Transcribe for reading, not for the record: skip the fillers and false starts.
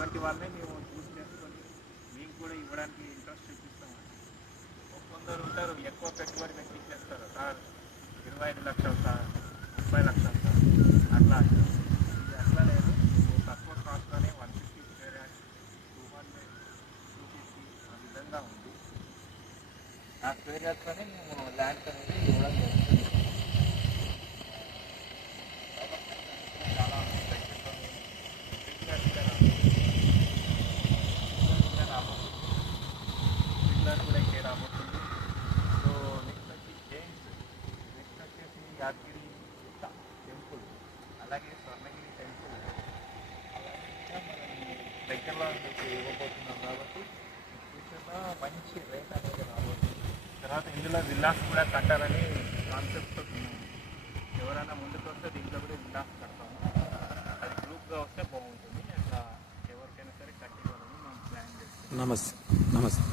అటువంటి వాళ్ళనే మేము చూస్ చేసుకొని మేము కూడా ఇవ్వడానికి ఇంట్రెస్ట్ చూపిస్తాం. కొందరు ఉంటారు ఎక్కువ పెట్టుబడి పెట్టి ఇచ్చేస్తారు, సార్ 25 లక్షలు సార్, 30 లక్షలు సార్, అట్లా. ఇది అట్లా లేదు, తక్కువ కాస్ట్లోనే 150 స్క్వేర్ యార్డ్స్, 200, 250 ఆ విధంగా ఉంది. ఆ స్క్వేర్ యార్డ్స్లోనే మేము ల్యాండ్స్ అనేది ఇవ్వడం జరుగుతుంది. చాలా పిల్లలు కూడా ఇక్కడ రాబోతుంది. సో నెక్స్ట్ వచ్చి జైన్స్, నెక్స్ట్ వచ్చేసి యాదగిరి టెంపుల్, అలాగే స్వర్ణగిరి టెంపుల్, అలాగే ఇంకా మనం దగ్గరలో మీకు ఇవ్వబోతున్నాం కాబట్టి ఫ్యూచర్లో మంచి రేట్ అనేది రాబోతుంది. తర్వాత ఇందులో విల్లాస్ కూడా కట్టాలని కాన్సెప్ట్తో ఉన్నాము. ఎవరైనా ముందుకు వస్తే దీంట్లో కూడా విల్లాస్ కడతాము. అది గ్రూప్గా వస్తే బాగుంటుంది. అట్లా ఎవరికైనా సరే కట్టి ఇవ్వాలని మనం ప్లాన్ చేస్తాం. నమస్తే. నమస్తే.